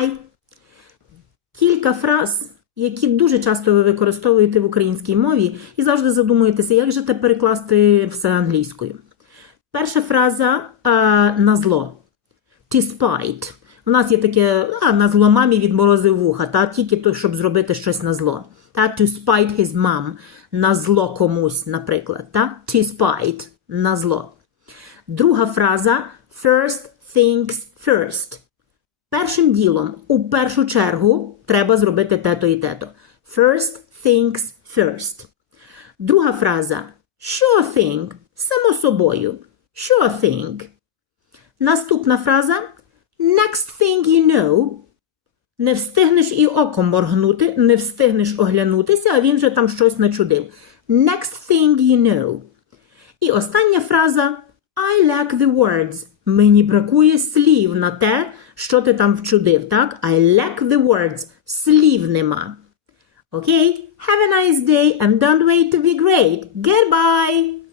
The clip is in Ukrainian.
Bye. Кілька фраз, які дуже часто ви використовуєте в українській мові, і завжди задумуєтеся, як же це перекласти все англійською. Перша фраза е, на зло. To spite. У нас є таке, а, на зло мамі відморозив вуха, та тільки то, щоб зробити щось на зло. Та to spite his mom. На зло комусь, наприклад. Та to spite. На зло. Друга фраза first things first. Першим ділом, у першу чергу, треба зробити тето і тето. First things first. Друга фраза sure thing. Само собою. Sure thing. Наступна фраза next thing you know. Не встигнеш і оком моргнути, не встигнеш оглянутися, а він вже там щось начудив. Next thing you know. І остання фраза I lack the words. Мені бракує слів на те, що ти там вчудив, так? I lack the words. Слів нема. Окей? Have a nice day and don't wait to be great. Goodbye!